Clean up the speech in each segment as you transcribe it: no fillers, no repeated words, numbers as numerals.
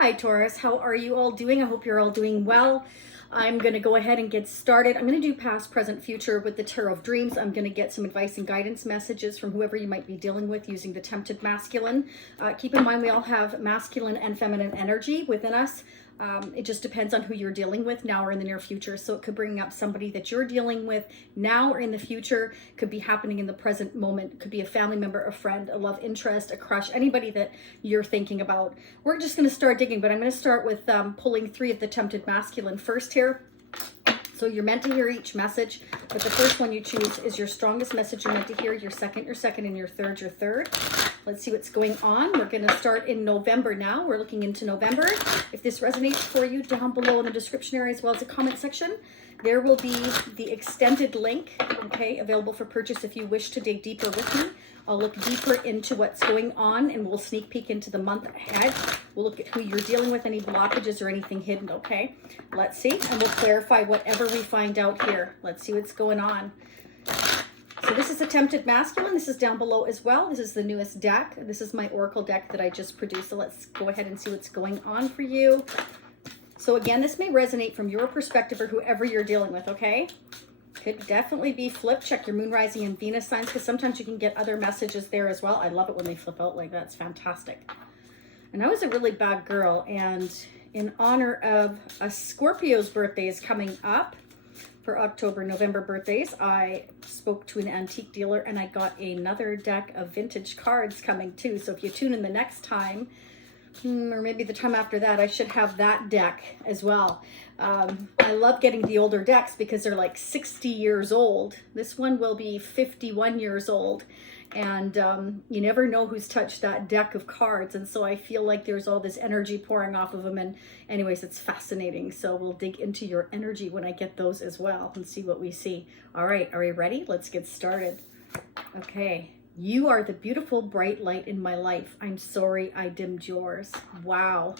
Hi Taurus, how are you all doing? I hope you're all doing well. I'm going to go ahead and get started. I'm going to do past, present, future with the Tarot of Dreams. I'm going to get some advice and guidance messages from whoever you might be dealing with using the Tempted Masculine. Keep in mind we all have masculine and feminine energy within us. It just depends on who you're dealing with now or in the near future. So it could bring up somebody that you're dealing with now or in the future. Could be happening in the present moment. Could be a family member, a friend, a love interest, a crush, anybody that you're thinking about. We're just going to start digging, but I'm going to start with pulling 3 of the Tempted Masculine first here. So you're meant to hear each message, but the first one you choose is your strongest message you're meant to hear, your second, and your third. Let's see what's going on. We're going to start in November now. We're looking into November. If this resonates for you, down below in the description area as well as the comment section, there will be the extended link, okay, available for purchase if you wish to dig deeper with me. I'll look deeper into what's going on and we'll sneak peek into the month ahead. We'll look at who you're dealing with, any blockages or anything hidden, okay? Let's see, and we'll clarify whatever we find out here. Let's see what's going on. So this is the Tempted Masculine. This is down below as well. This is the newest deck. This is my Oracle deck that I just produced. So let's go ahead and see what's going on for you. So again, this may resonate from your perspective or whoever you're dealing with, okay? Could definitely be flipped. Check your Moon, Rising, and Venus signs because sometimes you can get other messages there as well. I love it when they flip out like that. It's fantastic. And I was a really bad girl, and in honor of a Scorpio's birthday is coming up for October, November birthdays, I spoke to an antique dealer and I got another deck of vintage cards coming too. So if you tune in the next time, or maybe the time after that, I should have that deck as well. I love getting the older decks because they're like 60 years old. This one will be 51 years old. And you never know who's touched that deck of cards. And so I feel like there's all this energy pouring off of them. And anyways, it's fascinating. So we'll dig into your energy when I get those as well and see what we see. All right, are we ready? Let's get started. Okay. You are the beautiful bright light in my life. I'm sorry I dimmed yours. Wow.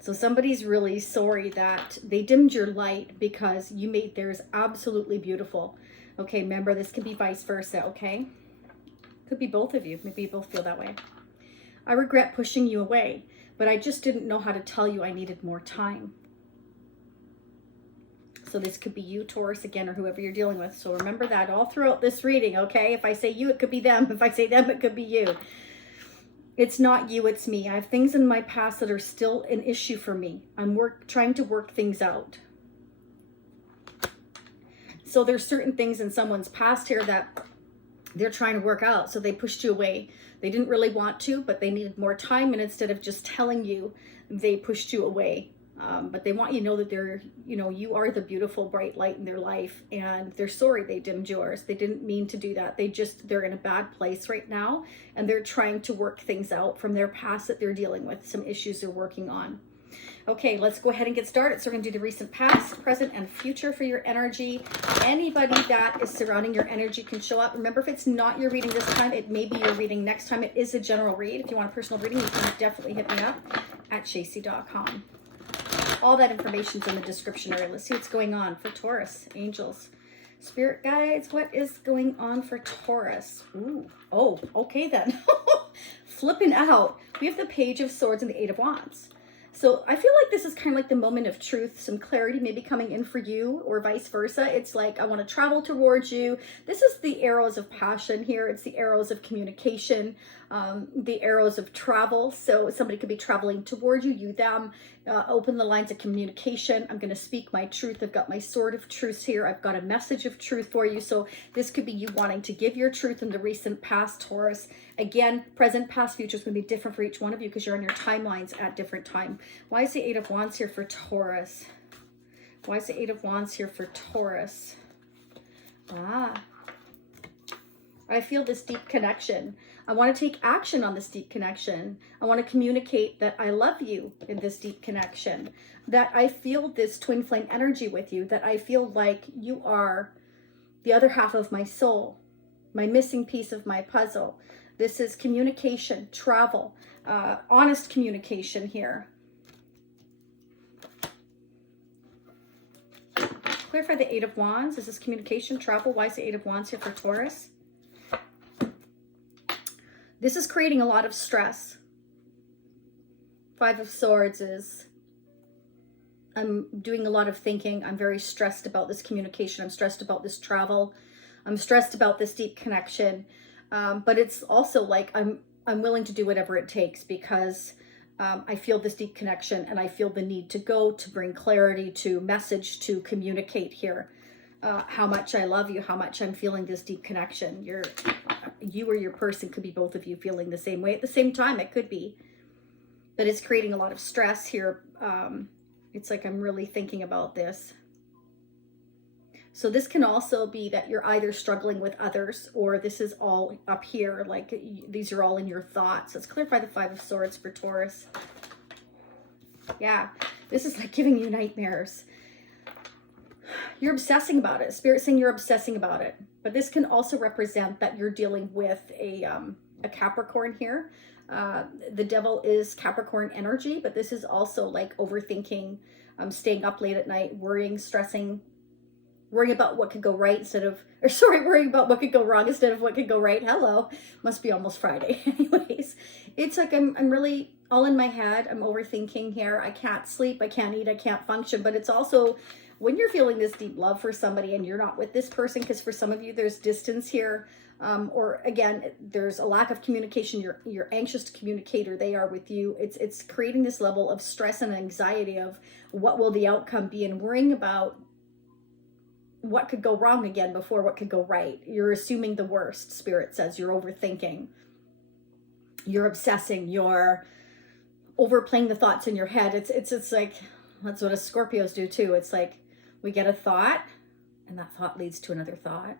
So somebody's really sorry that they dimmed your light because you made theirs absolutely beautiful. Okay, remember this can be vice versa, okay? Could be both of you. Maybe you both feel that way. I regret pushing you away, but I just didn't know how to tell you I needed more time. So this could be you, Taurus, again, or whoever you're dealing with. So remember that all throughout this reading, okay? If I say you, it could be them. If I say them, it could be you. It's not you, it's me. I have things in my past that are still an issue for me. I'm trying to work things out. So there's certain things in someone's past here that they're trying to work out. So they pushed you away. They didn't really want to, but they needed more time. And instead of just telling you, they pushed you away. But they want you to know that you are the beautiful bright light in their life, and they're sorry they dimmed yours. They didn't mean to do that. They're in a bad place right now, and they're trying to work things out from their past that they're dealing with, some issues they're working on. Okay, let's go ahead and get started. So we're going to do the recent past, present, and future for your energy. Anybody that is surrounding your energy can show up. Remember, if it's not your reading this time, it may be your reading next time. It is a general read. If you want a personal reading, you can definitely hit me up at shacy.com. All that information's in the description area. Let's see what's going on for Taurus. Angels, spirit guides, what is going on for Taurus? Ooh, oh, okay then. Flipping out. We have the Page of Swords and the Eight of Wands. So I feel like this is kind of like the moment of truth, some clarity maybe coming in for you or vice versa. It's like, I want to travel towards you. This is the arrows of passion here. It's the arrows of communication, the arrows of travel. So somebody could be traveling towards you, them. Open the lines of communication. I'm going to speak my truth. I've got my sword of truth here. I've got a message of truth for you. So this could be you wanting to give your truth in the recent past, Taurus. Again, present, past, future is going to be different for each one of you because you're on your timelines at different time. Why is the Eight of Wands here for Taurus? Why is the Eight of Wands here for Taurus? I feel this deep connection. I want to take action on this deep connection. I want to communicate that I love you in this deep connection, that I feel this twin flame energy with you, that I feel like you are the other half of my soul, my missing piece of my puzzle. This is communication, travel, honest communication here. Clear for the Eight of Wands. Is this communication, travel? Why is the Eight of Wands here for Taurus? This is creating a lot of stress. Five of Swords is, I'm doing a lot of thinking. I'm very stressed about this communication. I'm stressed about this travel. I'm stressed about this deep connection. But it's also like I'm willing to do whatever it takes because I feel this deep connection and I feel the need to go, to bring clarity, to message, to communicate here. How much I love you, how much I'm feeling this deep connection. You or your person could be both of you feeling the same way at the same time. It could be. But it's creating a lot of stress here. It's like I'm really thinking about this. So this can also be that you're either struggling with others or this is all up here. Like these are all in your thoughts. Let's clarify the Five of Swords for Taurus. Yeah, this is like giving you nightmares. You're obsessing about it. Spirit's saying you're obsessing about it. But this can also represent that you're dealing with a Capricorn here. The devil is Capricorn energy, but this is also like overthinking, staying up late at night, worrying, stressing, worrying about what could go right instead of, or sorry, worrying about what could go wrong instead of what could go right. Hello, must be almost Friday. Anyways, it's like I'm really all in my head. I'm overthinking here. I can't sleep, I can't eat, I can't function. But it's also when you're feeling this deep love for somebody and you're not with this person, because for some of you there's distance here, or again there's a lack of communication. You're anxious to communicate, or they are with you. It's creating this level of stress and anxiety of what will the outcome be, and worrying about what could go wrong again before what could go right. You're assuming the worst. Spirit says you're overthinking, you're obsessing, you're overplaying the thoughts in your head. It's like that's what us Scorpios do too. It's like we get a thought and that thought leads to another thought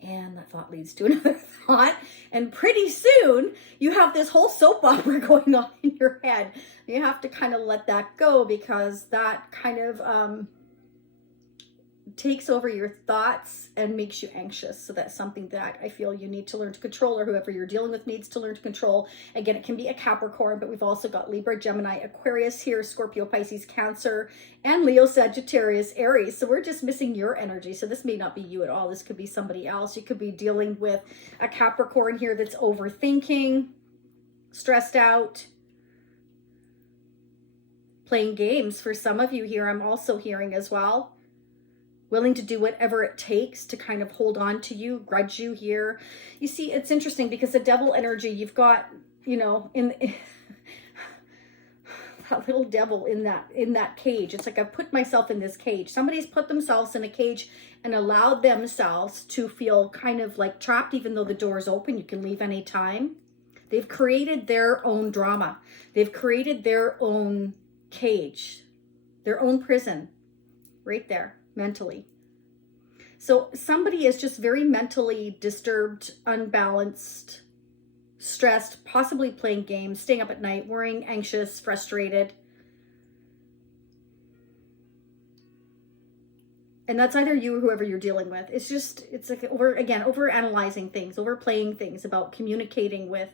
and that thought leads to another thought, and pretty soon you have this whole soap opera going on in your head. You have to kind of let that go because that kind of takes over your thoughts and makes you anxious. So that's something that I feel you need to learn to control, or whoever you're dealing with needs to learn to control. Again, it can be a Capricorn, but we've also got Libra, Gemini, Aquarius here, Scorpio, Pisces, Cancer, and Leo, Sagittarius, Aries. So we're just missing your energy. So this may not be you at all. This could be somebody else. You could be dealing with a Capricorn here that's overthinking, stressed out, playing games. For some of you here, I'm also hearing as well, willing to do whatever it takes to kind of hold on to you, grudge you here. You see, it's interesting because the devil energy, you've got, you know, in that little devil in that cage. It's like I've put myself in this cage. Somebody's put themselves in a cage and allowed themselves to feel kind of like trapped, even though the door is open. You can leave anytime. They've created their own drama. They've created their own cage, their own prison right there. Mentally. So somebody is just very mentally disturbed, unbalanced, stressed, possibly playing games, staying up at night, worrying, anxious, frustrated. And that's either you or whoever you're dealing with. It's like over analyzing things, overplaying things, about communicating with,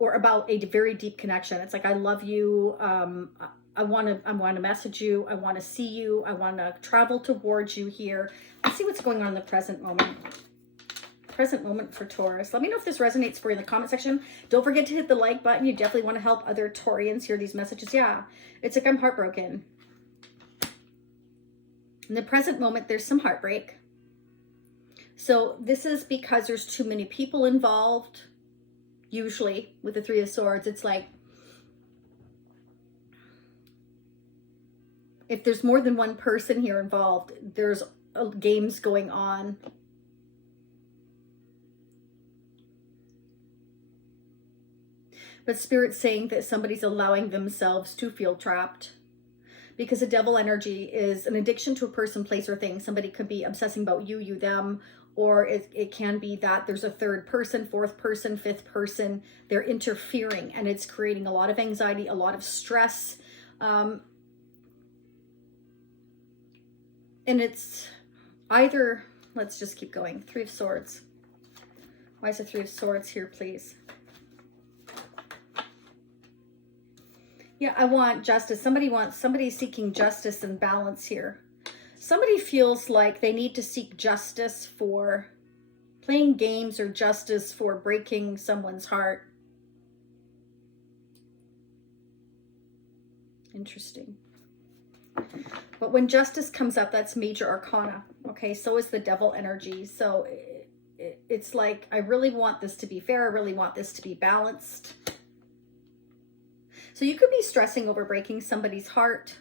or about a very deep connection. It's like, I love you. I want to message you. I want to see you. I want to travel towards you here. Let's see what's going on in the present moment. Present moment for Taurus. Let me know if this resonates for you in the comment section. Don't forget to hit the like button. You definitely want to help other Taurians hear these messages. Yeah, it's like I'm heartbroken. In the present moment, there's some heartbreak. So this is because there's too many people involved. Usually with the Three of Swords, it's like, if there's more than one person here involved, there's games going on. But Spirit's saying that somebody's allowing themselves to feel trapped, because the devil energy is an addiction to a person, place, or thing. Somebody could be obsessing about you, them, or it can be that there's a third person, fourth person, fifth person. They're interfering, and it's creating a lot of anxiety, a lot of stress. And it's either, let's just keep going. Three of Swords. Why is the Three of Swords here, please? Yeah, I want justice. Somebody's seeking justice and balance here. Somebody feels like they need to seek justice for playing games, or justice for breaking someone's heart. Interesting. But when justice comes up, that's major arcana. Okay, so is the devil energy. So it's like, I really want this to be fair. I really want this to be balanced. So you could be stressing over breaking somebody's heart,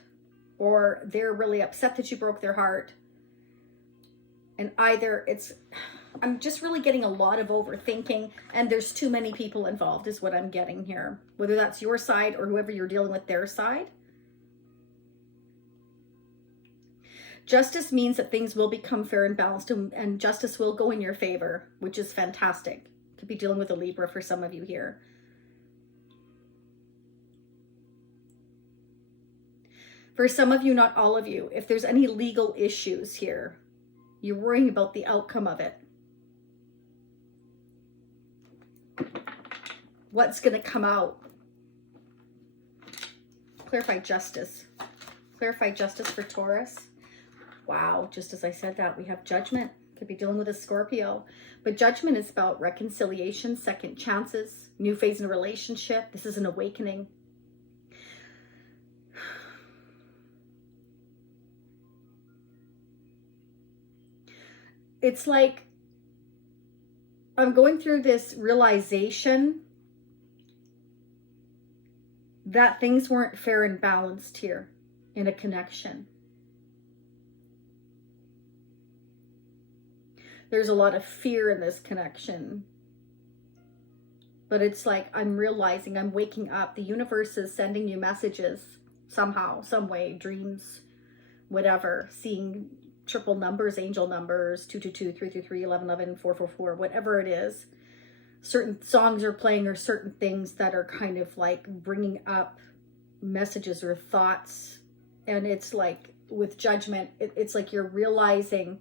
or they're really upset that you broke their heart. And either it's, I'm just really getting a lot of overthinking, and there's too many people involved is what I'm getting here. Whether that's your side or whoever you're dealing with, their side. Justice means that things will become fair and balanced, and justice will go in your favor, which is fantastic. Could be dealing with a Libra for some of you here. For some of you, not all of you, if there's any legal issues here, you're worrying about the outcome of it. What's going to come out? Clarify justice. Clarify justice for Taurus. Wow, just as I said that, we have judgment. Could be dealing with a Scorpio. But judgment is about reconciliation, second chances, new phase in a relationship. This is an awakening. It's like I'm going through this realization that things weren't fair and balanced here in a connection. There's a lot of fear in this connection. But it's like I'm realizing, I'm waking up. The universe is sending you messages somehow, some way, dreams, whatever, seeing triple numbers, angel numbers, 222, 333, 1111, 444, whatever it is. Certain songs are playing, or certain things that are kind of like bringing up messages or thoughts. And it's like with judgment, it's like you're realizing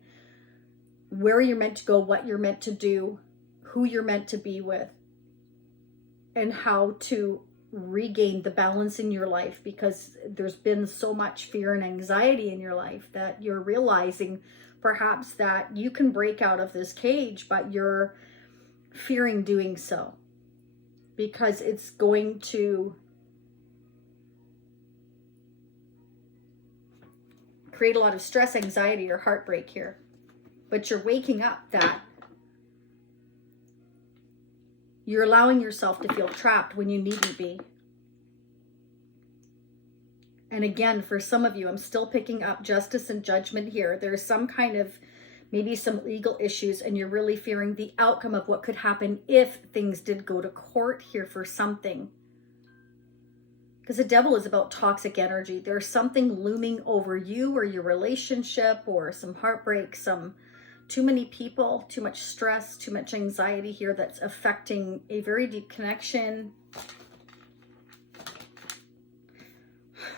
where you're meant to go, what you're meant to do, who you're meant to be with, and how to regain the balance in your life, because there's been so much fear and anxiety in your life that you're realizing perhaps that you can break out of this cage, but you're fearing doing so because it's going to create a lot of stress, anxiety, or heartbreak here. But you're waking up that you're allowing yourself to feel trapped when you needn't be. And again, for some of you, I'm still picking up justice and judgment here. There's some kind of, maybe some legal issues, and you're really fearing the outcome of what could happen if things did go to court here for something. Because the devil is about toxic energy. There's something looming over you or your relationship, or some heartbreak, some too many people, too much stress, too much anxiety here that's affecting a very deep connection.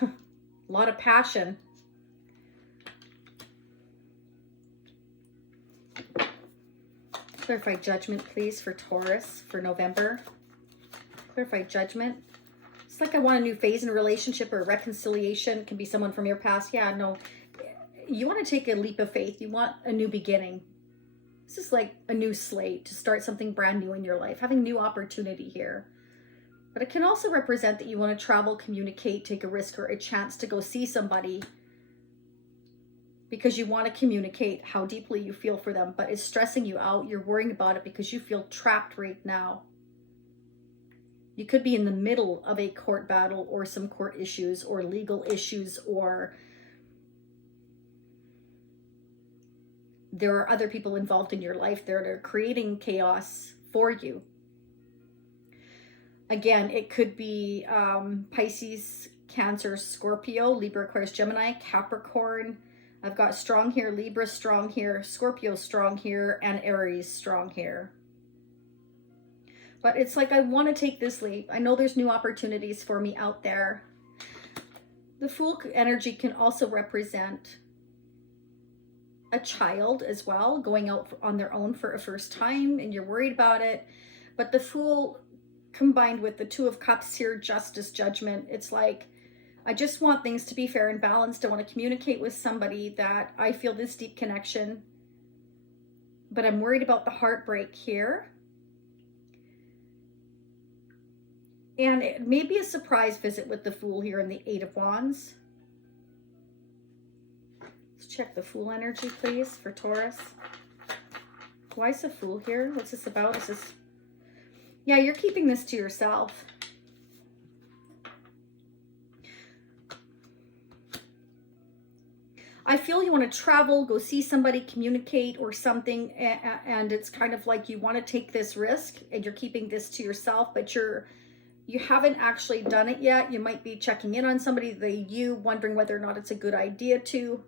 A lot of passion. Clarify judgment, please, for Taurus for November. Clarify judgment. It's like I want a new phase in a relationship or a reconciliation. It can be someone from your past. Yeah, no. You want to take a leap of faith. You want a new beginning. This is like a new slate to start something brand new in your life, having new opportunity here. But it can also represent that you want to travel, communicate, take a risk, or a chance to go see somebody because you want to communicate how deeply you feel for them, but it's stressing you out. You're worrying about it because you feel trapped right now. You could be in the middle of a court battle or some court issues or legal issues, or there are other people involved in your life that are creating chaos for you. Again, it could be Pisces, Cancer, Scorpio, Libra, Aquarius, Gemini, Capricorn. I've got strong here, Libra strong here, Scorpio strong here, and Aries strong here. But it's like I want to take this leap. I know there's new opportunities for me out there. The Fool energy can also represent a child as well, going out on their own for a first time, and you're worried about it. But the Fool combined with the Two of Cups here, justice, judgment, it's like, I just want things to be fair and balanced. I want to communicate with somebody that I feel this deep connection, but I'm worried about the heartbreak here. And it may be a surprise visit with the Fool here and the Eight of Wands. Let's check the Fool energy, please, for Taurus. Why is the Fool here? What's this about? Is this... Yeah, you're keeping this to yourself. I feel you want to travel, go see somebody, communicate or something, and it's kind of like you want to take this risk and you're keeping this to yourself, but you haven't actually done it yet. You might be checking in on somebody, wondering whether or not it's a good idea to.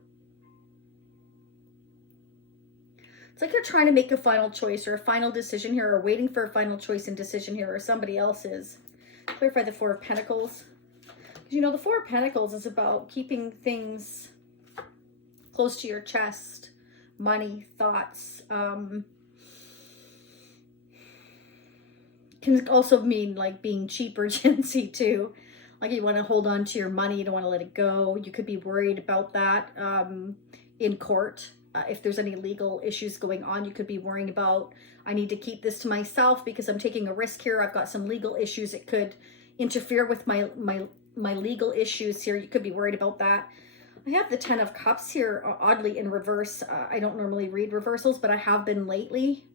It's like you're trying to make a final choice or a final decision here, or waiting for a final choice and decision here, or somebody else is. Clarify the Four of Pentacles. Because you know, the Four of Pentacles is about keeping things close to your chest, money, thoughts. Can also mean like being cheap or chintzy too. Like you want to hold on to your money, you don't want to let it go. You could be worried about that in court. If there's any legal issues going on, you could be worrying about, I need to keep this to myself because I'm taking a risk here. I've got some legal issues. It could interfere with my legal issues here. You could be worried about that. I have the Ten of Cups here, oddly in reverse. I don't normally read reversals, but I have been lately.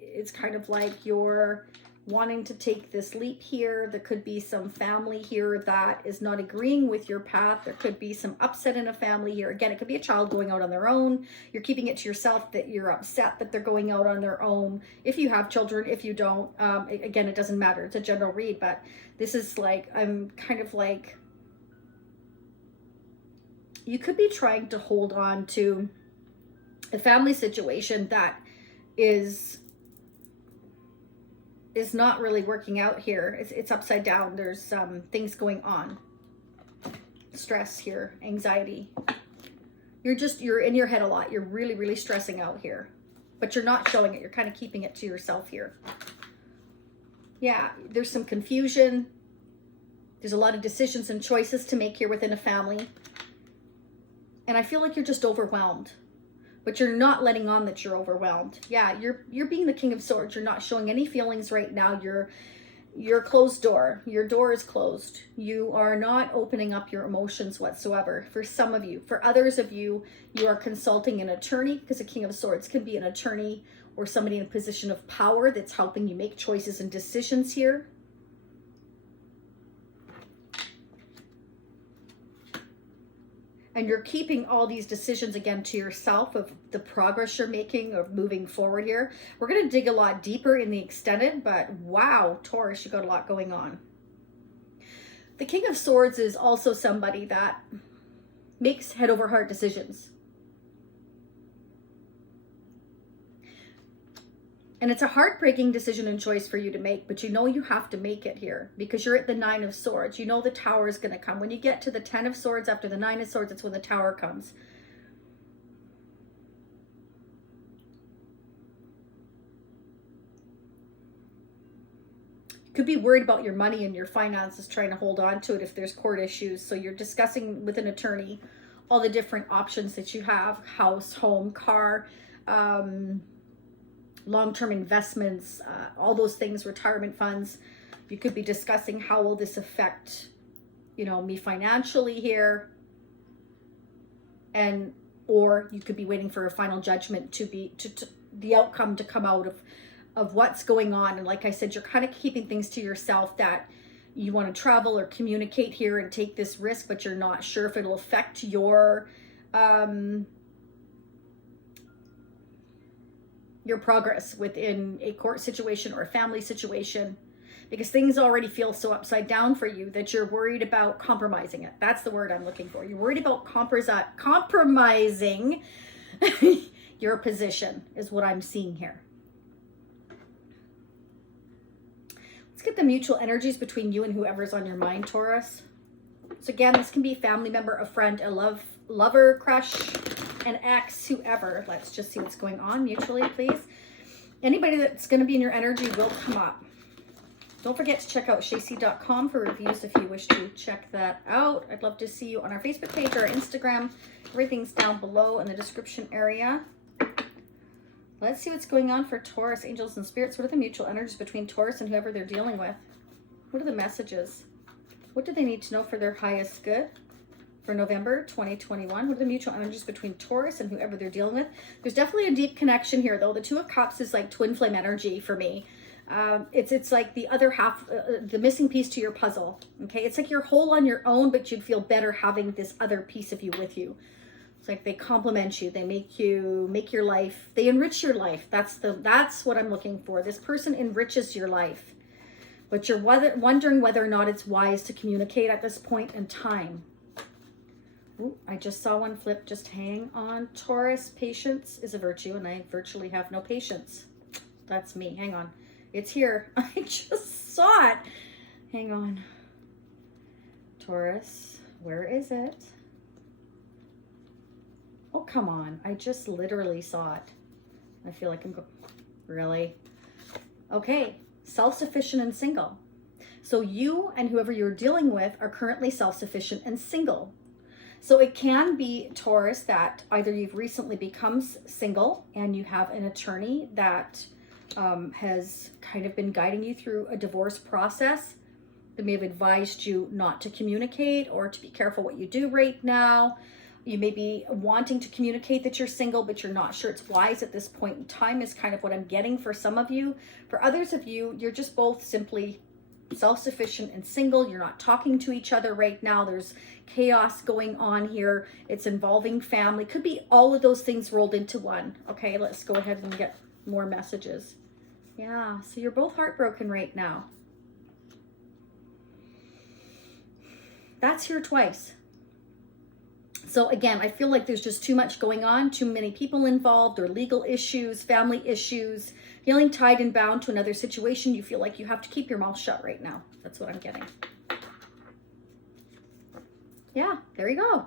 It's kind of like you're wanting to take this leap here. There could be some family here that is not agreeing with your path. There could be some upset in a family here. Again, it could be a child going out on their own. You're keeping it to yourself that you're upset that they're going out on their own. If you have children, if you don't, again, it doesn't matter. It's a general read, but this is like, I'm kind of like, you could be trying to hold on to a family situation that is not really working out here. It's upside down. There's things going on. Stress here, anxiety. You're in your head a lot. You're really, really stressing out here, but you're not showing it. You're kind of keeping it to yourself here. Yeah, there's some confusion. There's a lot of decisions and choices to make here within a family. And I feel like you're just overwhelmed, but you're not letting on that you're overwhelmed. Yeah, you're being the King of Swords. You're not showing any feelings right now. You're closed door. Your door is closed. You are not opening up your emotions whatsoever. For some of you, for others of you, you are consulting an attorney, because a King of Swords can be an attorney or somebody in a position of power that's helping you make choices and decisions here. And you're keeping all these decisions again to yourself of the progress you're making of moving forward here. We're going to dig a lot deeper in the extended, but wow, Taurus, you got a lot going on. The King of Swords is also somebody that makes head over heart decisions. And it's a heartbreaking decision and choice for you to make, but you know you have to make it here because you're at the Nine of Swords. You know the Tower is going to come. When you get to the Ten of Swords after the Nine of Swords, it's when the Tower comes. You could be worried about your money and your finances, trying to hold on to it if there's court issues. So you're discussing with an attorney all the different options that you have: house, home, car, long-term investments, all those things, retirement funds. You could be discussing how will this affect, you know, me financially here, and or you could be waiting for a final judgment to be the outcome to come out of what's going on. And like I said, you're kind of keeping things to yourself that you want to travel or communicate here and take this risk, but you're not sure if it'll affect your progress within a court situation or a family situation, because things already feel so upside down for you that you're worried about compromising it. That's the word I'm looking for. You're worried about compromising your position is what I'm seeing here. Let's get the mutual energies between you and whoever's on your mind, Taurus. So again, this can be a family member, a friend, a lover, crush, an ex, whoever. Let's just see what's going on mutually, please. Anybody that's going to be in your energy will come up. Don't forget to check out shacy.com for reviews if you wish to check that out. I'd love to see you on our Facebook page or our Instagram. Everything's down below in the description area. Let's see what's going on for Taurus, angels and spirits. What are the mutual energies between Taurus and whoever they're dealing with? What are the messages? What do they need to know for their highest good for November 2021? What are the mutual energies between Taurus and whoever they're dealing with? There's definitely a deep connection here, though. The Two of Cups is like twin flame energy for me. It's like the other half, the missing piece to your puzzle. Okay, it's like you're whole on your own, but you'd feel better having this other piece of you with you. It's like they complement you. They make your life. They enrich your life. That's what I'm looking for. This person enriches your life, but you're wondering whether or not it's wise to communicate at this point in time. Ooh, I just saw one flip. Just hang on, Taurus. Patience is a virtue, and I virtually have no patience. That's me. Hang on. It's here. I just saw it. Hang on. Taurus, where is it? Oh, come on. I just literally saw it. I feel like I'm really? Okay. Self-sufficient and single. So you and whoever you're dealing with are currently self-sufficient and single. So it can be, Taurus, that either you've recently become single and you have an attorney that has kind of been guiding you through a divorce process. They may have advised you not to communicate or to be careful what you do right now. You may be wanting to communicate that you're single, but you're not sure it's wise at this point in time, is kind of what I'm getting for some of you. For others of you, you're just both simply self-sufficient and single. You're not talking to each other right now. There's chaos going on here. It's involving family. Could be all of those things rolled into one. Okay, let's go ahead and get more messages. Yeah, so you're both heartbroken right now. That's here twice. So again, I feel like there's just too much going on, too many people involved, or legal issues, family issues, feeling tied and bound to another situation. You feel like you have to keep your mouth shut right now. That's what I'm getting. Yeah, there you go.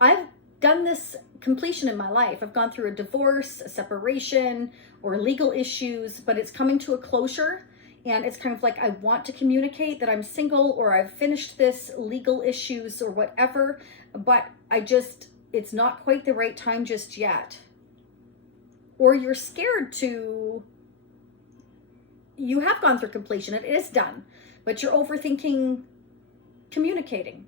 I've done this completion in my life. I've gone through a divorce, a separation, or legal issues, but it's coming to a closure. And it's kind of like, I want to communicate that I'm single, or I've finished this legal issues or whatever, but it's not quite the right time just yet. Or you're scared to, you have gone through completion, it is done, but you're overthinking communicating.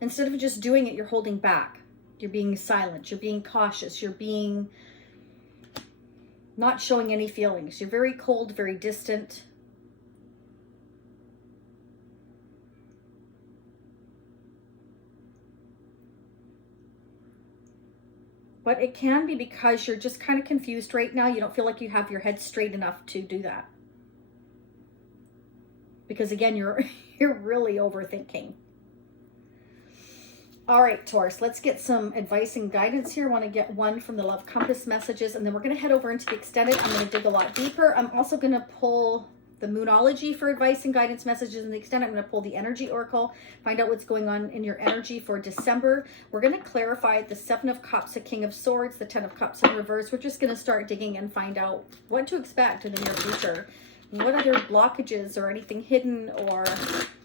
Instead of just doing it, you're holding back. You're being silent, you're being cautious, you're being not showing any feelings. You're very cold, very distant. But it can be because you're just kind of confused right now. You don't feel like you have your head straight enough to do that. Because again, you're really overthinking. All right, Taurus, let's get some advice and guidance here. I want to get one from the Love Compass messages, and then we're going to head over into the extended. I'm going to dig a lot deeper. I'm also going to pull the Moonology for advice and guidance messages in the extended. I'm going to pull the Energy Oracle, find out what's going on in your energy for December. We're going to clarify the Seven of Cups, the King of Swords, the Ten of Cups in reverse. We're just going to start digging and find out what to expect in the near future. What other blockages or anything hidden, or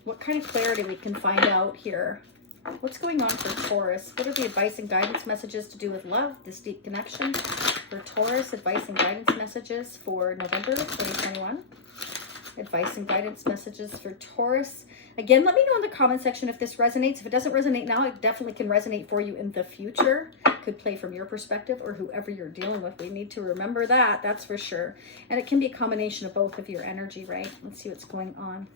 what kind of clarity we can find out here. What's going on for Taurus? What are the advice and guidance messages to do with love, this deep connection? For Taurus, advice and guidance messages for November 2021. Advice and guidance messages for Taurus. Again, let me know in the comment section if this resonates. If it doesn't resonate now, it definitely can resonate for you in the future. Could play from your perspective or whoever you're dealing with. We need to remember that, that's for sure. And it can be a combination of both of your energy, right? Let's see what's going on.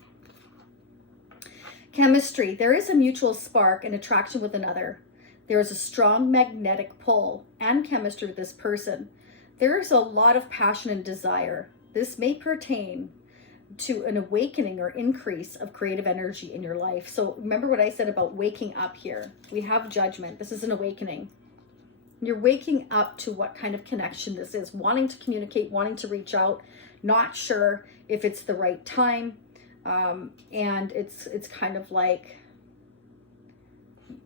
Chemistry. There is a mutual spark and attraction with another. There is a strong magnetic pull and chemistry with this person. There is a lot of passion and desire. This may pertain to an awakening or increase of creative energy in your life. So remember what I said about waking up here. We have judgment. This is an awakening. You're waking up to what kind of connection this is. Wanting to communicate, wanting to reach out, not sure if it's the right time. And it's kind of like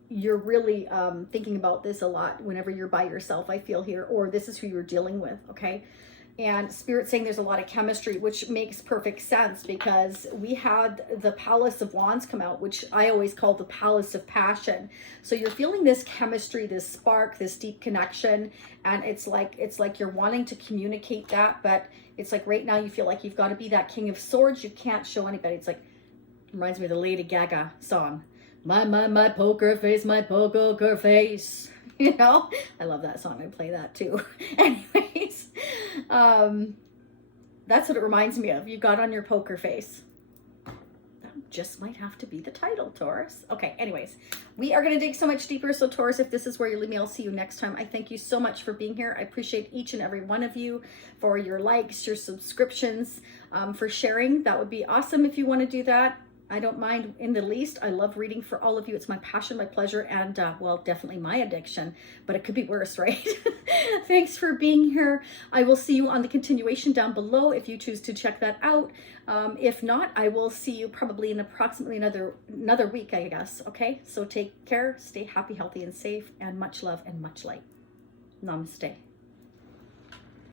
you're really thinking about this a lot whenever you're by yourself, I feel here, or this is who you're dealing with, okay? And Spirit saying there's a lot of chemistry, which makes perfect sense because we had the Palace of Wands come out, which I always call the Palace of Passion. So you're feeling this chemistry, this spark, this deep connection, and it's like you're wanting to communicate that, but it's like right now you feel like you've got to be that King of Swords. You can't show anybody. It's like, reminds me of the Lady Gaga song. My poker face, my poker face. You know, I love that song. I play that too. Anyways, that's what it reminds me of. You got on your poker face. That just might have to be the title, Taurus. Okay, anyways, we are going to dig so much deeper. So Taurus, if this is where you leave me, I'll see you next time. I thank you so much for being here. I appreciate each and every one of you for your likes, your subscriptions, for sharing. That would be awesome if you want to do that. I don't mind in the least. I love reading for all of you. It's my passion, my pleasure, and well, definitely my addiction, but it could be worse, right? Thanks for being here. I will see you on the continuation down below if you choose to check that out. If not, I will see you probably in approximately another week, I guess. Okay, so take care, stay happy, healthy, and safe, and much love and much light. Namaste.